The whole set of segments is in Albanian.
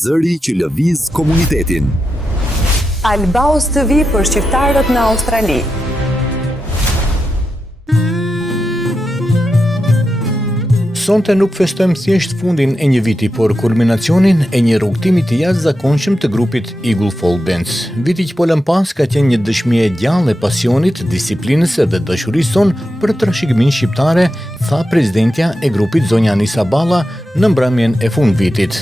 Zëri që lëviz komunitetin. Albaus TV për shqiptarët në Australi. Sonte nuk festojmë thjesht fundin e një viti, por kulminacionin e një rrugtimi të jashtëzakonshëm të grupit Eagle Folk Dance. Viti që po lëm pas ka qenë një dëshmi e gjallë e pasionit, disiplinës dhe dashurisë tonë për trashëgiminë shqiptare, tha presidentja e grupit zonja Anisa Balla në mbrëmjen e fundvitit.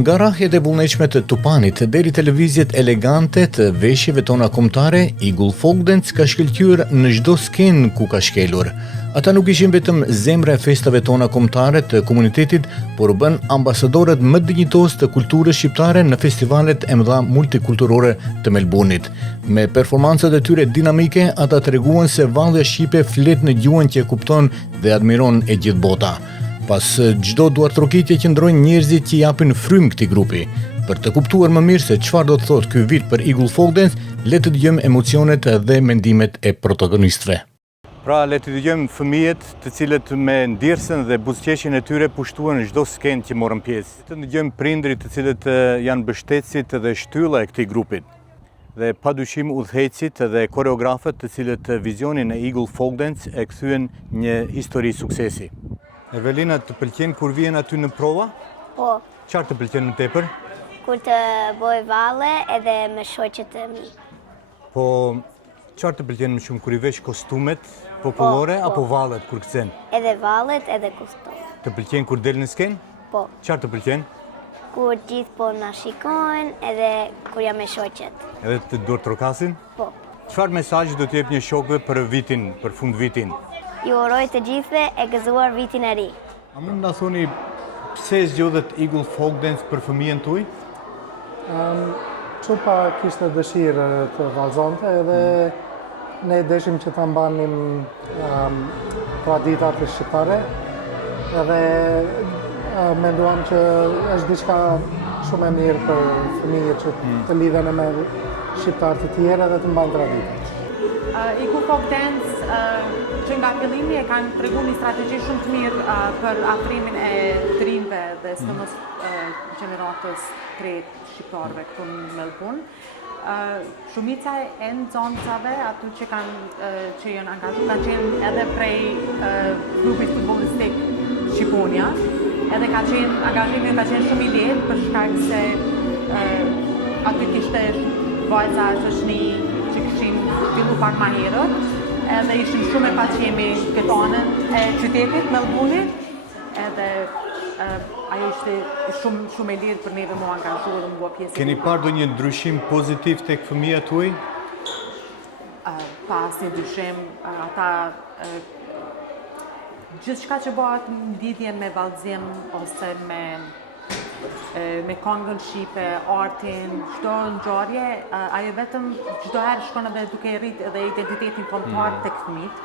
Nga rrahjet e vullnetshme të tupanit deri televizjet elegante të veshjeve tona kombëtare, Eagle Folk Dance ka shkëlqyer në çdo skenë ku ka shkelur. Ata nuk ishin vetëm zemra e festave tona kombëtare të komunitetit, por u bën ambasadorët më dinjitos të kulturës shqiptare në festivalet e mëdha multikulturore të Melbourne-it. Me performancat e tyre dinamike, ata treguan se vallja shqipe flet në gjuhën që e kupton dhe admiron e gjithë bota. Pas çdo duartrokitje qëndrojnë njerëzit që japin frymë këtij grupi. Për të kuptuar më mirë se çfarë do të thotë ky vit për Eagle Folk Dance, le të dëgjojmë emocionet dhe mendimet e protagonistëve. Pra, le të dëgjojmë fëmijët të cilët me ndirësën dhe buzëqeshjen e tyre pushtuan çdo skenë që morën pjesë. Të dëgjojmë prindrit të cilët janë mbështetësit dhe shtylla e këtij grupit. Dhe padyshim udhëheqësit dhe koreografët të cilët vizionin e Eagle Folk Dance e kthyen një histori suksesi. Evelina, të pëlqen kur vjen aty në prova? Po, Çfarë të pëlqen më tepër? kur të bëj valle edhe me shoqet e mi. Po, çfarë të pëlqen më shumë kur i vesh kostumet popullore Po. apo vallet kur kthehen? Edhe vallet edhe kustom. Të pëlqen kur del në skenë? Po, Çfarë të pëlqen? kur gjithë po na shikojnë edhe kur jam me shoqet. Edhe të duartrokasin? Po, Çfarë mesazhi do të jep një shokëve për vitin, për fundvitin? ju uroj të gjithëve e gëzuar vitin e ri. A mund na thoni pse zgjodhet Eagle Folk Dance për fëmijën tuaj? Çupa kishte dëshirë të vallëzonte edhe ne deshim që ta mbanim traditat e shqiptare edhe menduam që është diçka shumë e mirë për fëmijët që të lidhen me shqiptar të tjerë dhe të mbajnë traditat. Eagle Folk Dance që nga fillimi e kanë treguar një strategji shumë të mirë për afrimin e të rinjve dhe sidomos gjeneratës tre shqiptarëve këtu në Melbourne. Shumica e nxënësave aty që janë angazhuar kanë qenë edhe prej grupit futbollistik Shqiponia, edhe angazhimi ka qenë shumë i lehtë për shkak se aty kishte vajza shoqni që kishin filluar pak më herët, edhe ishim shumë e paqemi këtë anën e qytetit Melbourne-it, edhe ajo ishte shumë e lirë për neve mu angazhu dhe mu bua pjesë. Keni parë ndonjë ndryshim pozitiv tek fëmijët tuaj? Pa asnjë dyshim, ata gjithçka që bëhet në lidhje me vallëzim ose me këngën shqipe, artin, çdo ngjarje, ajo vetëm çdo herë shkon edhe duke rrit edhe identitetin kombëtar tek fëmijët.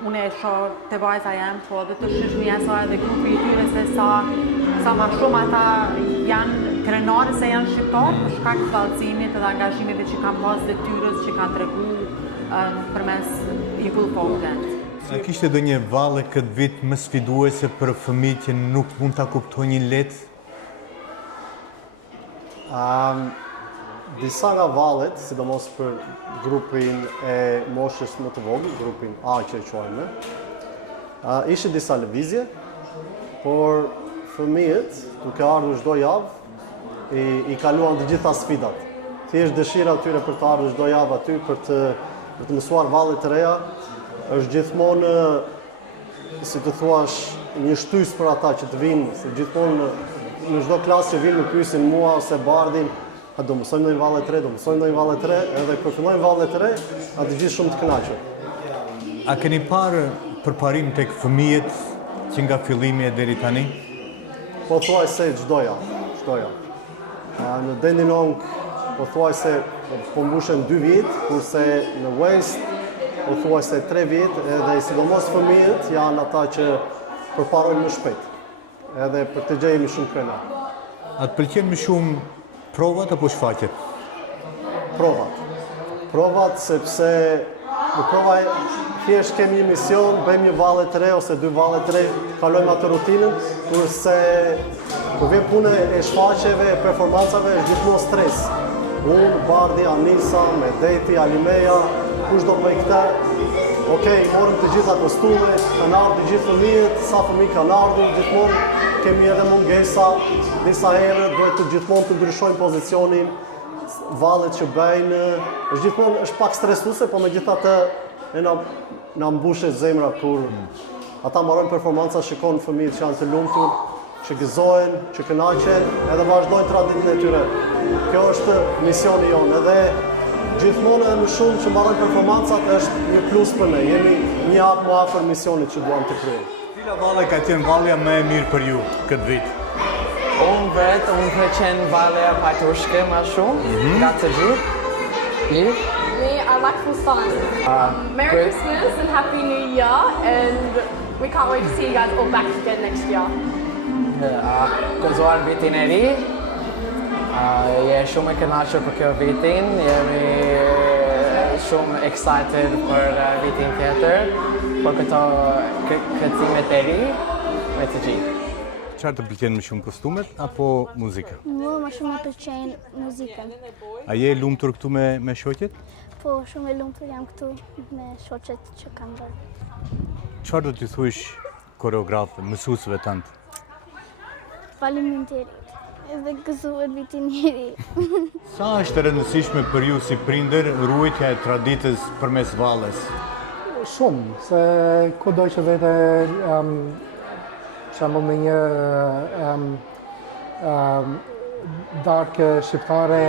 Unë e shoh te vajza jam, po edhe të shoqënia sa edhe grupi i tyre se sa më shumë ata janë krenarë se janë shqiptarë për shkak të vallëzimit dhe angazhimeve që kanë pas detyrës që kanë treguar përmes Eagle Folk Dance. A kishte ndonjë valle këtë vit më sfiduese për fëmijë që nuk mund ta kuptonin lehtë? Disa nga vallet, sidomos për grupin e moshës më të vogël, grupin A që e quajmë, ishte disa lëvizje, por fëmijët, duke ardhur çdo javë, i kaluan të gjitha sfidat. Thjesht dëshira tyre për të ardhur çdo javë aty për të mësuar valle të reja, është gjithmonë, si të thuash, një shtys për ata që të vinë, se gjithmonë në çdo klasë që vinë më pyesin mua ose Bardhin, a do mësojmë ndonjë valle të re, do mësojmë ndonjë valle të re, edhe kur fillojnë valle të re, atë gjithë shumë të kënaqur. A keni parë përparim tek fëmijët që nga fillimi e deri tani? Po thuaj se çdo javë. Në Dandenong po thuaj se po mbushen 2 vjet, kurse në West po thuaj se 3 vjet, edhe sidomos fëmijët janë ata që përparojnë më shpejt. Edhe për të gjë jemi shumë krenar. A të pëlqen më shumë provat apo shfaqjet? Provat sepse në prova thjesht kemi një mision, bëjmë një valle të re ose 2 valle të re, kalojmë atë rutinën, kurse kur vjen puna e shfaqjeve, e performancave, është gjithmonë stres. Unë, Bardi, Anisa, Medeti, Alimeja, kush do bëj këtë? Okej, morëm të gjitha kostumet, kanë ardhur të gjithë fëmijët, sa fëmijë kanë ardhur, gjithmonë kemi edhe mungesa, disa herë duhet të gjithmonë të ndryshojmë pozicionin, vallet që bëjnë, është gjithmonë është pak stresuese, po megjithatë na mbushet zemra kur ata marrojnë performanca, shikojnë fëmijët që janë të lumtur, që gëzohen, që kënaqen, edhe vazhdojnë traditën e tyre. Kjo është misioni jonë, edhe gjithmonë edhe më shumë që marrojnë performancat është një plus për ne, jemi një hap më afër misionit që duam të kryejmë. Cila valle ka qenë vallja më e mirë për ju këtë vit? Unë ka qenë vallja patushke më shumë, nga të gjithë. Me, I like Busan. Merry Christmas and Happy New Year, and we can't wait to see you guys all back again next year. Gëzuar vitin e ri, je shumë e kënaqur për kjo vitin, jemi shumë excited për vitin tjetër, për këto kërcimet e ri me të gjithë. Çfarë të pëlqen më shumë, kostumet apo muzika? Mua më shumë më pëlqen muzikën. A je lumtur këtu me shoqet? Po, shumë e lumtur jam këtu me shoqet që kam bërë. Çfarë do t'i thuash koreografëve, mësuesve tanë? Faleminderit. Edhe gëzuar vitin e ri. Sa është e rëndësishme për ju si prindër ruajtja e traditës përmes valles? Shumë, se kudo që vete shembull në një darkë shqiptare,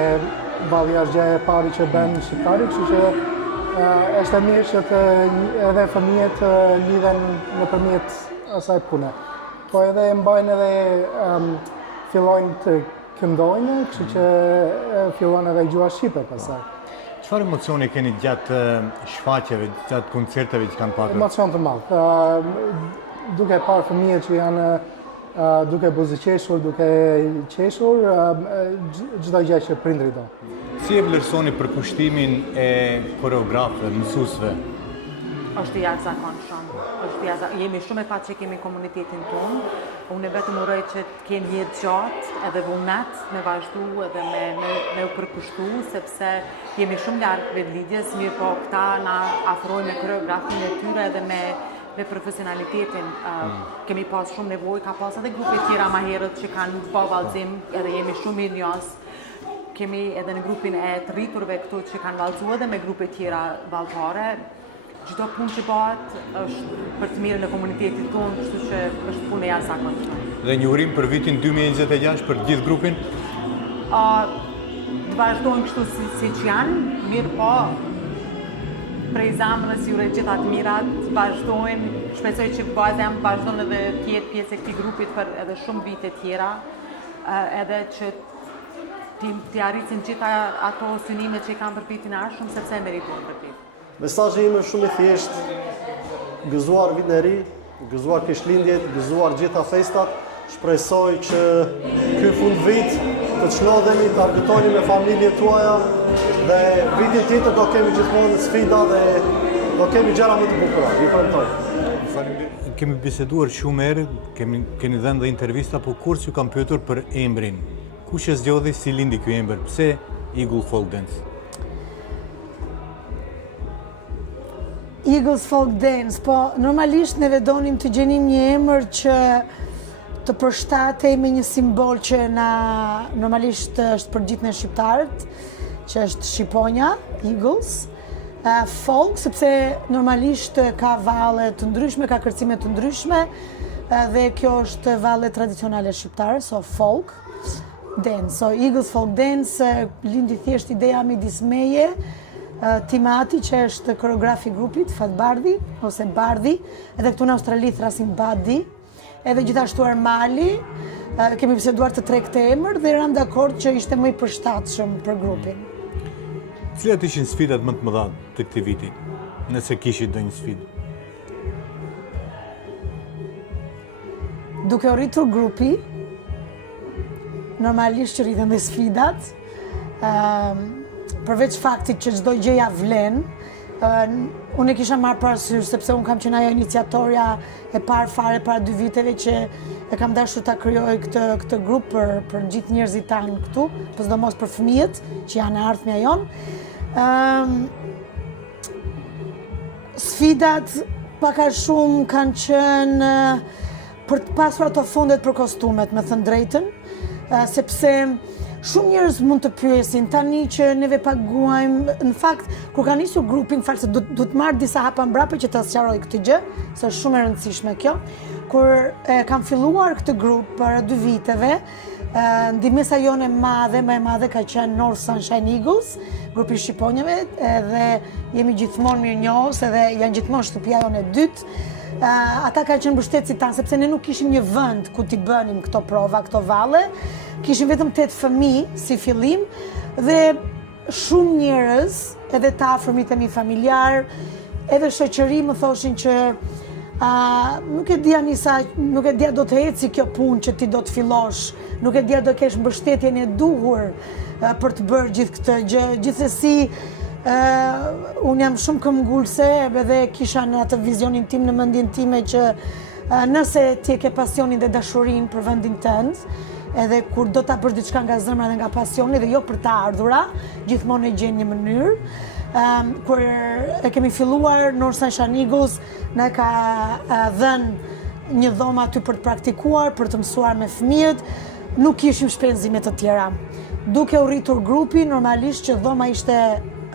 valli është gjë e pari që bën shqiptari, kështu që është e mirë që edhe fëmijët lidhen nëpërmjet asaj pune. Po edhe mbajnë edhe fillojnë të këndojnë, kështu që fillon edhe gjua shqipe pastaj. Çfarë emocioni keni gjatë shfaqjeve, gjatë koncerteve që kanë patur? Emocion të madh. Duke parë fëmijët që janë duke buzëqeshur, duke qeshur, çdo gjë që prindri do. Si e vlerësoni përkushtimin e koreografëve, mësuesve? Është i jashtëzakonshëm. Jemi shumë e patë që kemi komunitetin tonë. Unë vetëm uroj që të kenë jetë gjatë edhe vullnet me vazhdu edhe me u përkushtu, sepse jemi shumë larg vendlidhjes, mirë po këta na afrojnë me koreografin e tyre edhe me profesionalitetin. Kemi pas shumë nevojë, ka pas edhe grupe tjera ma herët që kanë bë vallëzim, edhe jemi shumë mirënjohës. Kemi edhe në grupin e të rriturve këtu që kanë vallëzuar edhe me grupe tjera vallëtare. Çdo punë që bëhet është për të mirën e komunitetit tonë, kështu që është punë e jashtëzakonshme. Dhe një urim për vitin 2026 për gjithë grupin? Vazhdojnë kështu siç janë, mirë po prej zamrës ju uroj gjitha të mirat, vazhdojnë, shpresoj që bazem vazhdojnë edhe të jetë pjesë e këtij grupit për edhe shumë vite tjera, edhe që t'i arritin gjitha ato synimet që i kanë për vitin e ardhshëm, sepse e meritojnë për vitin. Mesazhi im është shumë i thjeshtë, gëzuar vitin e ri, gëzuar Krishtlindjet, gëzuar gjitha festat. Shpresoj që ky fund vit të çlodheni, të argëtoni me familjet tuaja dhe vitin tjetër do kemi gjithmonë sfida dhe do kemi gjëra më të bukura. Ju premtoj. Kemi biseduar shumë herë, keni dhënë dhe intervista, po kurse ju kam pyetur për emrin. Kush e zgjodhi, si lindi ky emër? Pse Eagle Folk Dance? Eagles Folk Dance, po normalisht ne vedonim të gjenim një emër që të përshtatej me një simbol që na normalisht është për gjithë ne shqiptarët, që është shqiponja, Eagles. Folk, sepse normalisht ka valle të ndryshme, ka kërcime të ndryshme, dhe kjo është valle tradicionale shqiptare, so folk dance. So Eagles Folk Dance lindi thjesht ideja midis meje, Timati që është koreografi grupit, Fat Bardi, ose Bardi, edhe këtu në Australi thrasin Buddy, edhe gjithashtu Armali, kemi biseduar të tre këtë emër dhe rënë dakord që ishte më i përshtatshëm për grupin. Cilat ishin sfidat më të mëdha të këtij viti, nëse kishit ndonjë sfidë? Duke u rritur grupi, normalisht që rriten dhe sfidat, përveç faktit që çdo gjëja vlen, Unë e kisha marrë parasysh sepse unë kam qenë ajo iniciatorja e parë fare para 2 viteve që e kam dashur ta krijoj këtë grup për gjithë njerëzit tanë këtu, sidomos për fëmijët që janë e ardhmja jonë. Sfidat pak a shumë kanë qenë për të pasur ato fondet për kostumet, me thënë drejtën, sepse shumë njerëz mund të pyesin tani që neve paguajmë, në fakt, kur ka nisur grupin, falë se du të marrë disa hapa mbrapa që të sqaroj këtë gjë, se është shumë e rëndësishme kjo. Kur kam filluar këtë grup para 2 viteve, ndihmesa jone më e madhe ka qenë North Sunshine Eagles, grupi shqiponjave, dhe jemi gjithmonë mirënjohës edhe janë gjithmonë shtëpia jone e dytë. Ata kanë qenë mbështetësit tanë, sepse ne nuk kishim një vend ku t'i bënim këto prova, këto valle. Kishim vetëm 8 fëmijë si fillim dhe shumë njerëz, edhe të afërmit e mi familjar, edhe shoqëri më thoshin që nuk e dia do të eci kjo punë që ti do të fillosh, nuk e dia do kesh mbështetjen e duhur për të bërë gjithë këtë gjë. Gjithsesi, unë jam shumë këmbgulse edhe kisha në atë vizionin tim në mendjen time që nëse ti e ke pasionin dhe dashurinë për vendin tënd, edhe kur do ta bësh diçka nga zemra dhe nga pasioni dhe jo për të ardhura, gjithmonë e gjen një mënyrë. Kur e kemi filluar, North Sunshine Eagles na ka dhënë një dhomë aty për të praktikuar, për të mësuar me fëmijët, nuk kishim shpenzime të tjera. Duke u rritur grupi, normalisht që dhoma ishte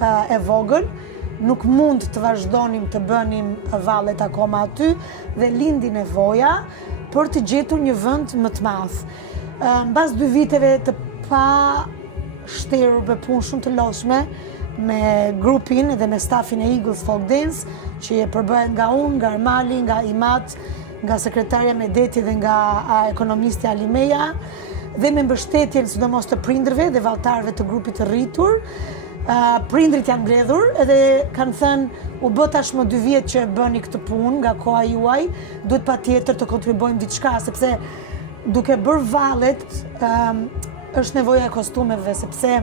e vogël, nuk mund të vazhdonim të bënim vallet akoma aty dhe lindi nevoja për të gjetur një vend më të madh. Mbas 2 viteve të pa shterur me punë shumë të lodhshme me grupin dhe me stafin e Eagles Folk Dance, që e përbëhet nga unë, nga Armali, nga Imat, nga sekretarja Medeti dhe nga ekonomisti Alimeja, dhe me mbështetjen sidomos të prindërve dhe valltarëve të grupit të rritur. Prindrit janë mbledhur edhe kanë thënë u bë tashmë 2 vjet që bëni këtë punë nga koha juaj, duhet patjetër të kontribuojmë diçka, sepse duke bërë vallet është nevoja e kostumeve, sepse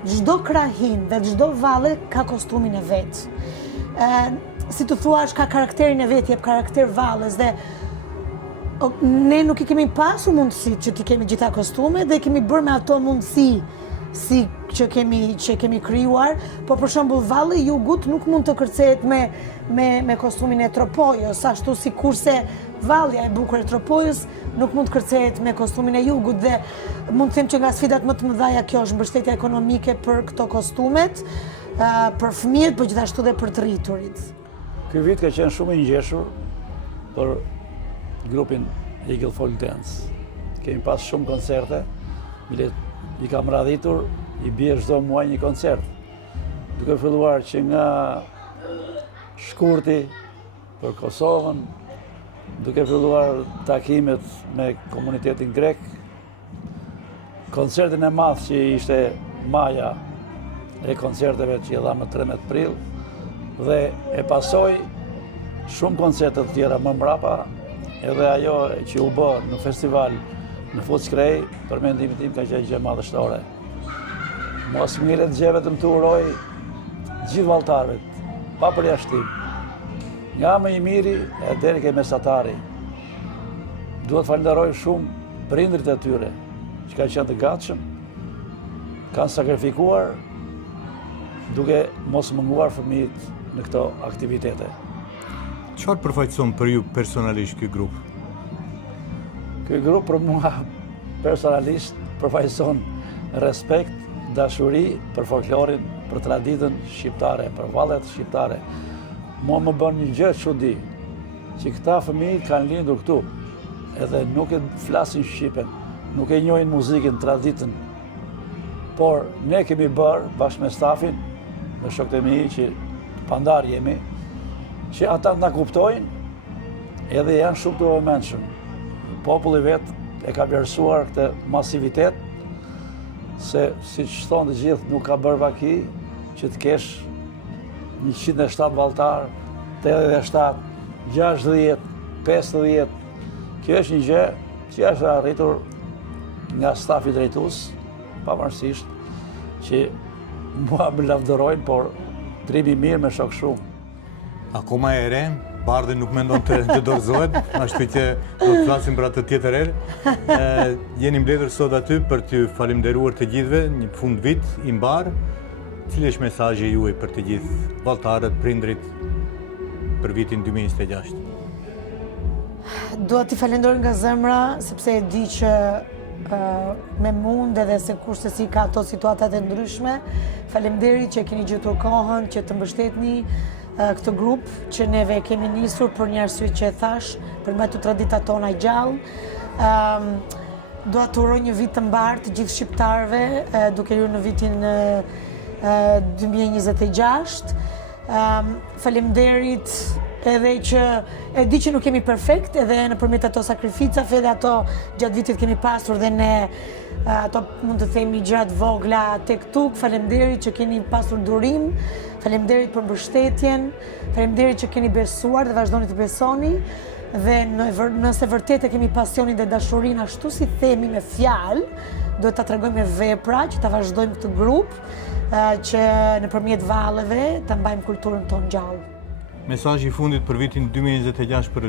çdo krahin dhe çdo valle ka kostumin e vet. Si të thuash, ka karakterin e vet, jep karakter valles dhe ne nuk i kemi pasur mundësitë që t'i kemi gjitha kostume dhe kemi bërë me ato mundësi që kemi krijuar, po për shembull valli i Jugut nuk mund të kërcehet me kostumin e Tropojës, ashtu si kurse vallja e bukur e Tropojës nuk mund të kërcehet me kostumin e Jugut dhe mund të them që nga sfidat më të mëdha kjo është mbështetja ekonomike për këto kostumet, për fëmijët, por gjithashtu dhe për të rriturit. Ky vit ka qenë shumë i ngjeshur për grupin Eagle Folk Dance. Kemi pas shumë koncerte, i kam radhitur, i bie çdo muaj një koncert. Duke filluar që nga shkurti për Kosovën, duke filluar takimet me komunitetin grek, koncertin e madh që ishte maja e koncerteve që i dha më 13 prill, dhe e pasoj shumë koncerte të tjera më mbrapa, edhe ajo që u bë në festival në Fuckskrej, për mendimin tim ka qenë gjë madhështore. Mos më ngjelet gjë vetëm të uroj gjithë valltarëve, pa përjashtim. Nga më i miri e deri ke mesatari. Duhet falenderoj shumë prindrit e tyre, që kanë qenë të gatshëm, kanë sakrifikuar duke mos munguar fëmijët në këto aktivitete. Çfarë përfaqëson për ju personalisht ky grup? Ky grup për mua personalisht përfaqëson respekt, dashuri për folklorin, për traditën shqiptare, për vallet shqiptare. Mua më bën një gjë çudi, që këta fëmijë kanë lindur këtu, edhe nuk e flasin shqipen, nuk e njohin muzikën, traditën, por ne kemi bërë bashkë me stafin, me shokët e mi që pandar jemi, që ata na kuptojnë edhe janë shumë të vëmendshëm. Populli vetë e ka vlerësuar këtë masivitet, se si që thonë të gjithë nuk ka bërë vaki që të kesh 107 valltar, 87, 60, 50. Kjo është një gjë që është arritur nga stafi drejtues, pavarësisht që mua më lavdërojnë, por Trimi mirë me shok shumë. Akoma e re, Bardhi nuk mendon të dorëzohet, ashtu që do të flasim për atë tjetër herë. Jeni mbledhur sot aty për t'ju falenderuar të gjithëve, një fund vit i mbar. Cili është mesazhi juaj për të gjithë vallëtarët, prindrit për vitin 2026? Dua t'i falenderoj nga zemra, sepse e di që me mund edhe se kurse si ka ato situatat e ndryshme. Faleminderit që keni gjetur kohën që të mbështetni këtë grup që neve kemi nisur për një arsye që e thash, për mbajtur traditat tona gjallë. Dua të uroj një vit të mbarë të gjithë shqiptarëve, duke hyrë në vitin 2026. Faleminderit edhe që e di që nuk kemi perfekt, edhe nëpërmjet ato sakrificave dhe ato gjatë vitit kemi pasur dhe ne ato mund të themi gjërat vogla tek tuk. Faleminderit që keni pasur durim, faleminderit për mbështetjen, faleminderit që keni besuar dhe vazhdoni të besoni. Dhe nëse vërtet e kemi pasionin dhe dashurinë ashtu si themi me fjalë, duhet ta tregojmë me vepra, që ta vazhdojmë këtë grup, që nëpërmjet valleve ta mbajmë kulturën tonë gjallë. Mesazhi i fundit për vitin 2026 për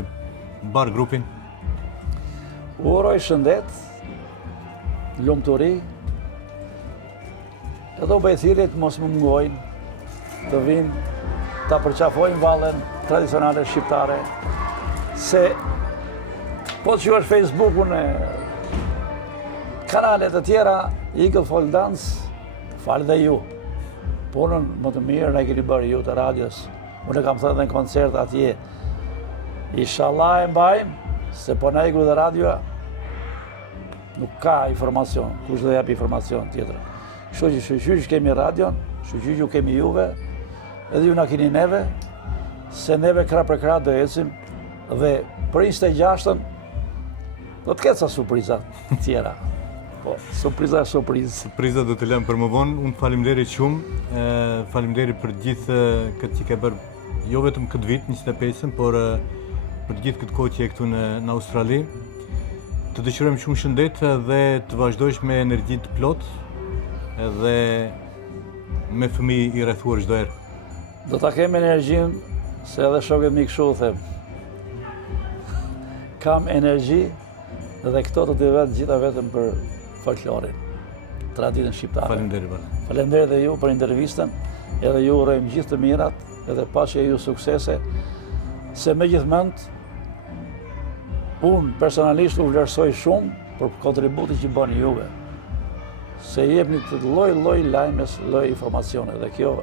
Bar grupin? Uroj shëndet, lumturi, edhe ubejthirit mos më mungojnë të vinë ta përqafojnë vallen tradicionale shqiptare, se po të quash Facebookun e kanalet e tjera, Eagle Folk Dance, falë dhe ju. Punën më të mirë ne keni bërë ju të radios. Unë e kam thënë dhe në koncert atje. Inshallah e mbajmë, se po na Eagle dhe radio nuk ka informacion, kush do jap informacion tjetër. Kështu që shqyqyq kemi radion, shqyqyq kemi juve, edhe ju na keni neve, se neve krah për krah do ecim, dhe për 26-ën do të ketë sa surprizat tjera. Po, surpriza. Surpriza do të lëm për më vonë. Unë faleminderit shumë. Faleminderit për gjithë këtë që ke bërë, jo vetëm këtë vit, 25-ën, por për gjithë këtë kohë që je këtu në Australi. Të dëshirojmë shumë shëndet dhe të vazhdojsh me energji të plot edhe me fëmijë i rrethuar çdo herë. Do ta kem energjinë, se edhe shokët mi kështu them. Kam energji dhe këto të vetë gjitha vetëm për folklorin, traditën shqiptare. Faleminderit. Faleminderit dhe ju për intervistën, edhe ju urojmë gjithë të mirat, edhe paqe ju suksese, se megjithmend unë personalisht u vlerësoj shumë për kontributin që bëni juve, se jepni të lloj lajmes, lloj informacione, dhe kjo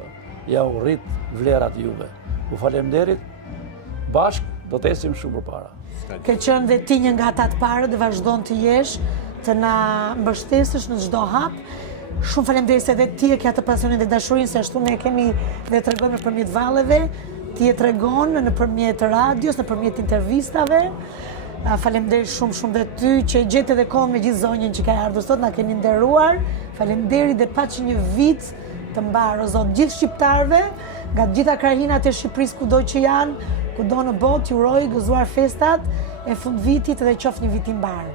ja u rrit vlerat juve. U faleminderit, bashk do të ecim shumë përpara. Ke qenë dhe ti një nga ata të parë dhe vazhdon të jesh, të na mbështesësh në çdo hap. Shumë faleminderit se edhe ti e ke atë pasionin dhe dashurinë, se ashtu ne kemi dhe tregojmë nëpërmjet valleve, ti e tregon nëpërmjet radios, nëpërmjet intervistave. Faleminderit shumë dhe ty që e gjetë edhe kohën me gjithë zonjën që ka ardhur sot, na keni nderuar. Faleminderit dhe paçi një vit të mbar, o Zot, gjithë shqiptarëve, nga gjitha krahinat e Shqipërisë kudo që janë, kudo në botë, ju uroj gëzuar festat e fundvitit dhe qoftë një vit i mbar.